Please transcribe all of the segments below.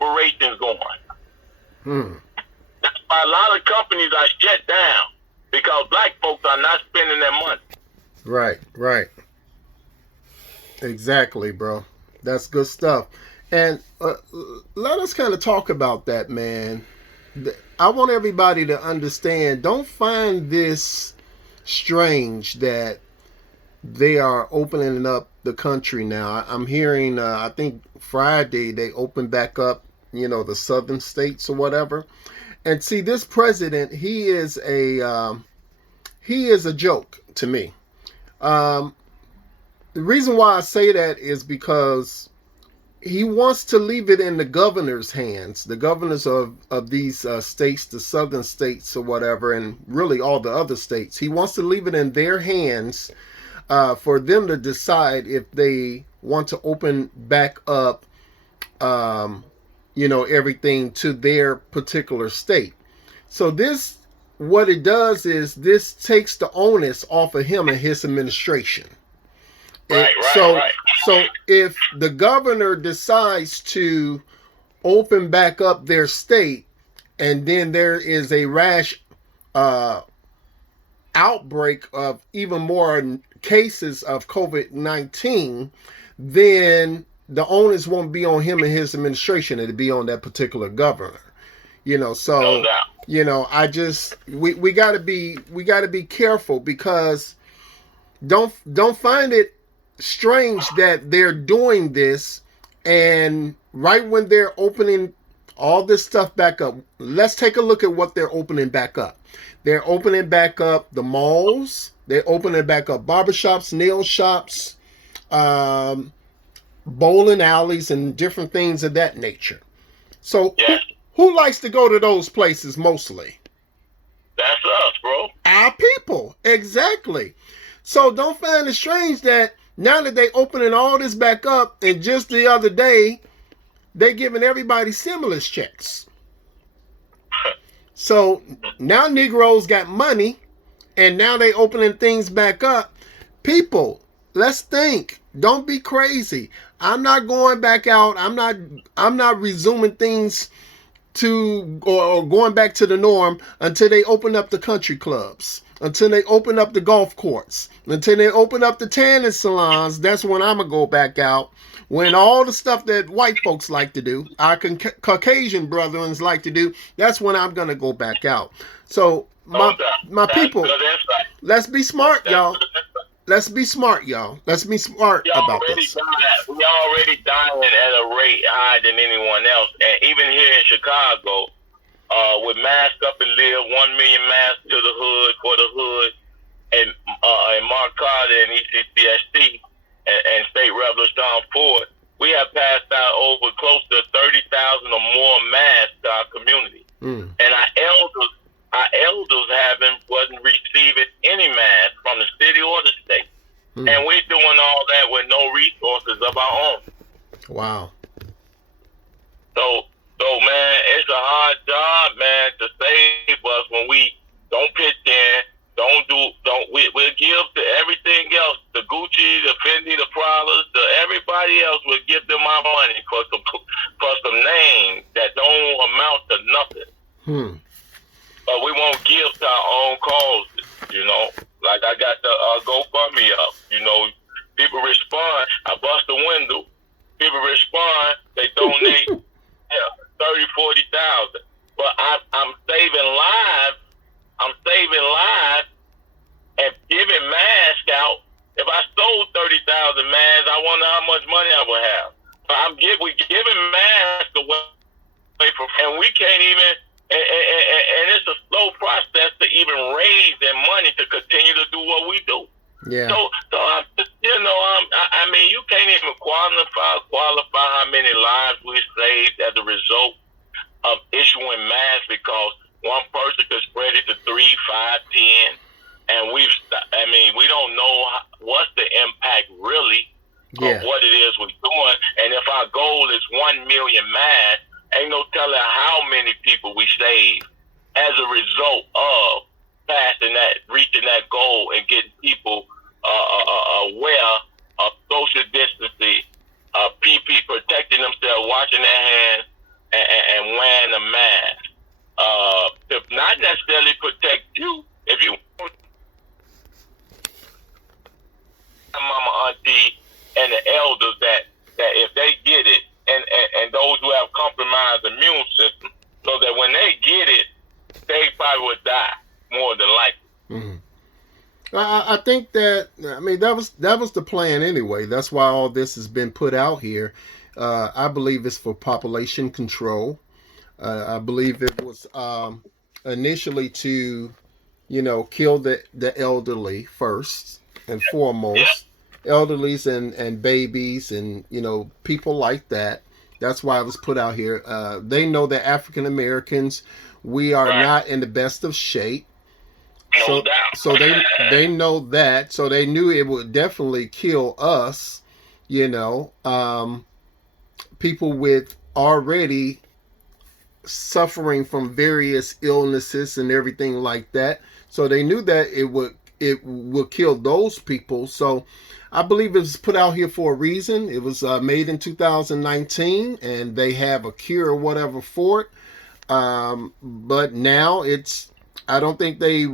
corporations going. Hmm. That's why a lot of companies are shut down because black folks are not spending their money. Right, right. Exactly, bro. That's good stuff. And let us kind of talk about that, man. I want everybody to understand. Don't find this strange that they are opening up the country now. I'm hearing, I think Friday they opened back up, the southern states or whatever. And see, this president, he is a joke to me. Um, the reason why I say that is because he wants to leave it in the governor's hands, the governors of these states, the southern states or whatever, and really all the other states. He wants to leave it in their hands for them to decide if they want to open back up, everything to their particular state. So this, what it does is this takes the onus off of him and his administration. Right. So if the governor decides to open back up their state, and then there is a rash uh, outbreak of even more cases of COVID-19, then the onus won't be on him and his administration; it'll be on that particular governor. So No doubt. I just we got to be careful, because don't find it strange that they're doing this, and right when they're opening all this stuff back up. Let's take a look at what they're opening back up. They're opening back up the malls. They're opening back up barbershops, nail shops, bowling alleys, and different things of that nature. So Yes. who likes to go to those places mostly? That's us, bro. Our people. Exactly. So don't find it strange that now that they opening all this back up, and just the other day, they giving everybody stimulus checks. So now Negroes got money, and now they opening things back up. People, let's think. Don't be crazy. I'm not going back out. I'm not resuming things or going back to the norm until they open up the country clubs, until they open up the golf courts, until they open up the tanning salons. That's when I'm gonna go back out. When all the stuff that white folks like to do, our Caucasian brethren like to do, that's when I'm gonna go back out. So my people, let's be smart, y'all. Let's be smart, y'all. Let's be smart about this. We already dying at a rate higher than anyone else, and even here in Chicago, with Mask Up and Live, 1 million masks to the hood for the hood, and Mark Carter and ECCST and State Rep LaShawn Ford, we have passed out over close to 30,000 or more masks to our community, and our elders wasn't receiving any mask from the city or the state. And we're doing all that with no resources of our own. Wow. So man, it's a hard job, man, to save us when we don't pitch in, we'll give to everything else, the Gucci, the Fendi, the Pradas, everybody else, will give them our money for some names that don't amount to nothing. But we won't give to our own causes, Like I got the GoFundMe up, People respond. I bust a window. People respond. They donate 30, 40,000. But I'm saving lives. I'm saving lives and giving masks out. If I sold 30,000 masks, I wonder how much money I would have. But we're giving masks away and we can't even. And it's a slow process to even raise their money to continue to do what we do. Yeah. So I mean, you can't even qualify how many lives we saved as a result of issuing masks, because one person could spread it to 3, 5, 10, and we don't know what's the impact really of what it is we're doing. And if our goal is 1 million masks, ain't no telling how many people we save as a result of reaching that goal and getting people aware of social distancing, PP protecting themselves, washing their hands, I think that, I mean, that was the plan anyway. That's why all this has been put out here. I believe it's for population control. I believe it was initially to, kill the elderly first and Yeah. foremost, elderlies and babies and people like that. That's why it was put out here. They know that African Americans, we are Right. not in the best of shape. No So doubt. so they know that. So they knew it would definitely kill us. You know, people with already suffering from various illnesses and everything like that. So they knew that it would kill those people. So I believe it was put out here for a reason. It was made in 2019, and they have a cure or whatever for it. But now it's, I don't think they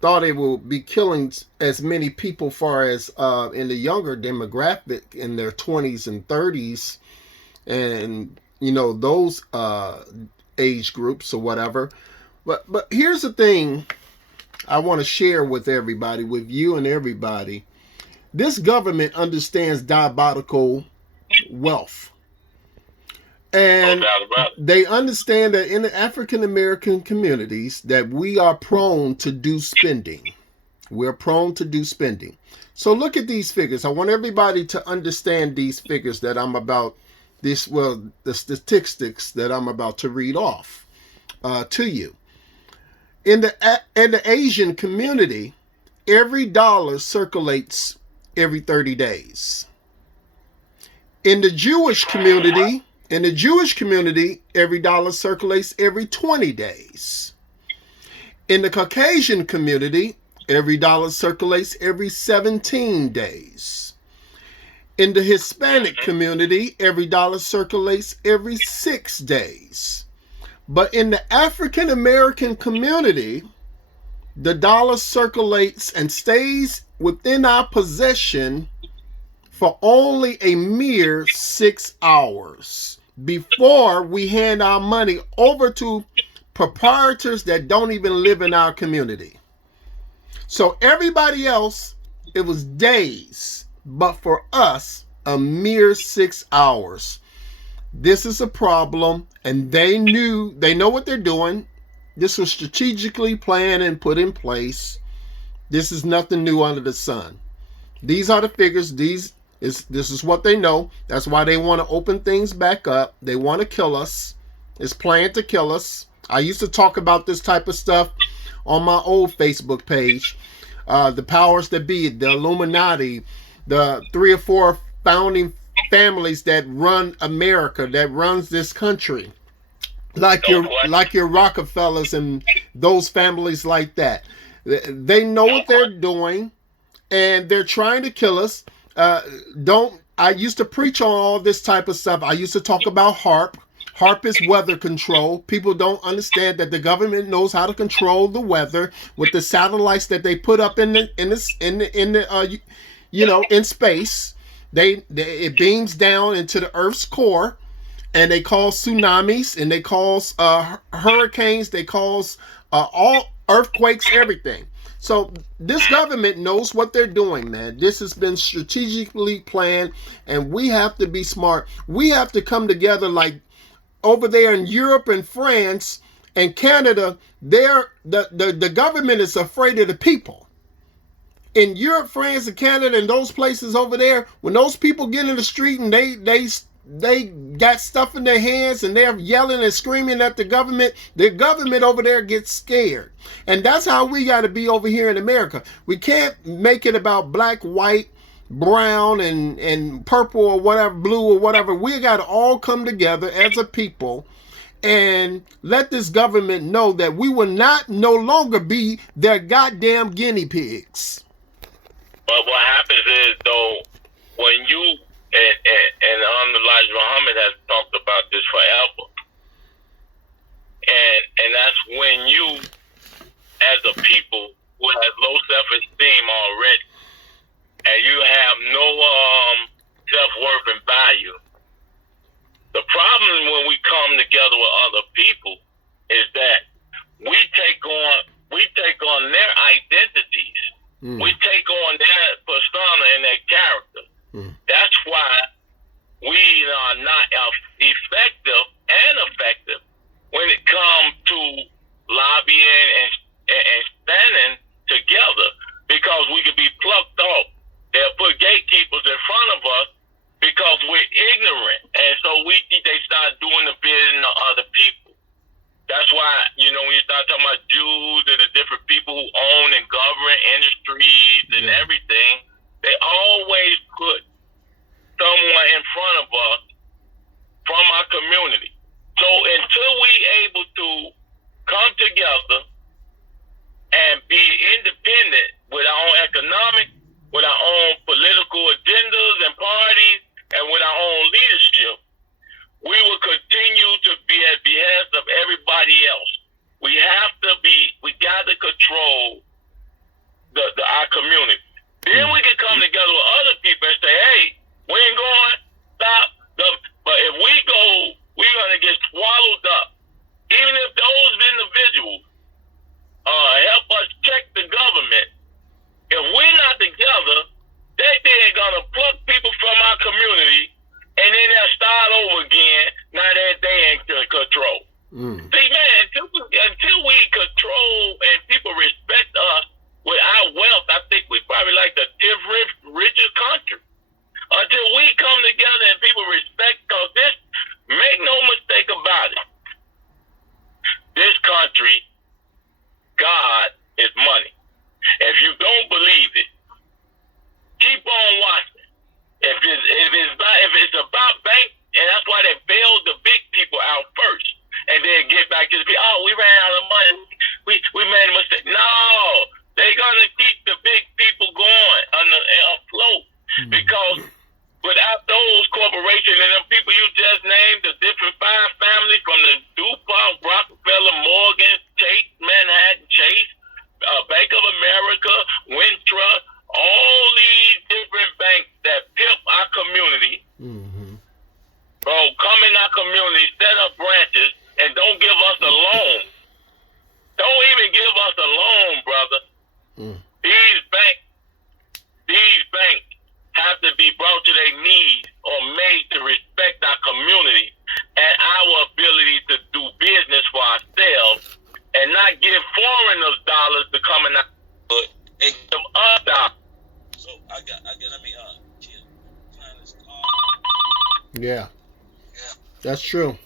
thought it would be killing as many people far as in the younger demographic in their 20s and 30s and those age groups or whatever. But here's the thing I want to share with everybody, with you and everybody. This government understands diabolical wealth. No And doubt about it. they understand that in the African American communities that we are prone to do spending. We're prone to do spending. So look at these figures. I want everybody to understand these figures that I'm about the statistics that I'm about to read off to you. In the Asian community, every dollar circulates every 30 days. In the Jewish community, every dollar circulates every 20 days. In the Caucasian community, every dollar circulates every 17 days. In the Hispanic community, every dollar circulates every 6 days. But in the African American community, the dollar circulates and stays within our possession for only a mere 6 hours before we hand our money over to proprietors that don't even live in our community. So everybody else, it was days, but for us, a mere 6 hours. This is a problem, and they know what they're doing. This was strategically planned and put in place. This is nothing new under the sun. These are the figures. This is what they know. That's why they want to open things back up. They want to kill us. It's planned to kill us. I used to talk about this type of stuff on my old Facebook page. The powers that be, the Illuminati, the 3 or 4 founding families that run America, that runs this country, like your Rockefellers and those families like that. They know what they're doing, and they're trying to kill us. I used to preach on all this type of stuff. I used to talk about HAARP. HAARP is weather control. People don't understand that the government knows how to control the weather with the satellites that they put up in space. It beams down into the Earth's core, and they cause tsunamis, and they cause hurricanes, they cause all earthquakes, everything. So this government knows what they're doing, man. This has been strategically planned, and we have to be smart. We have to come together like over there in Europe and France and Canada. The government is afraid of the people. In Europe, France, and Canada, and those places over there, when those people get in the street and they got stuff in their hands and they're yelling and screaming at the government over there gets scared. And that's how we got to be over here in America. We can't make it about black, white, brown, and purple or whatever, blue or whatever. We got to all come together as a people and let this government know that we will no longer be their goddamn guinea pigs. But what happens is, though, when you and Elijah Muhammad has talked about this forever, and that's when you, as a people who has low self-esteem already, and you have no self-worth and value. The problem when we come together with other people is that we take on their identities. We take on own and govern industries and everything, they always put someone in front of us from our community. So until we able to come together and be independent with our own economic, with our own political agendas and parties, and with our own leadership, we will continue to be at behest of everybody else. We got to control our community. Then we can come together with other people and say, hey, we ain't going, stop. But if we go, we're going to get swallowed up. Even if those individuals help us check the government, if we're not together, they going to pluck people from our community and then they'll start over again now that they ain't in control. See, man, until we control and people respect us with our wealth, I think we probably like the 10th richest country. Until we come together and people respect, because this, make no mistake about it, this country, God is money. If you don't believe it, keep on watching. If it's about bank, and that's why they bail the big people out first, and then get back to the people. Oh, we ran out of money. We made a mistake. No, they're gonna keep the big people going afloat because without those corporations and the people you just named, the different 5 families from the DuPont, Rockefeller, Morgan, Chase, Manhattan, Chase, Bank of America, Wintrust, all these different banks that pimp our community, bro, come in our community, set up branches, and don't give us a loan. Don't even give us a loan, brother. These banks have to be brought to their knees or made to respect our community and our ability to do business for ourselves and not give foreigners dollars to come in our and give us dollars. So let me chill. Yeah. That's true.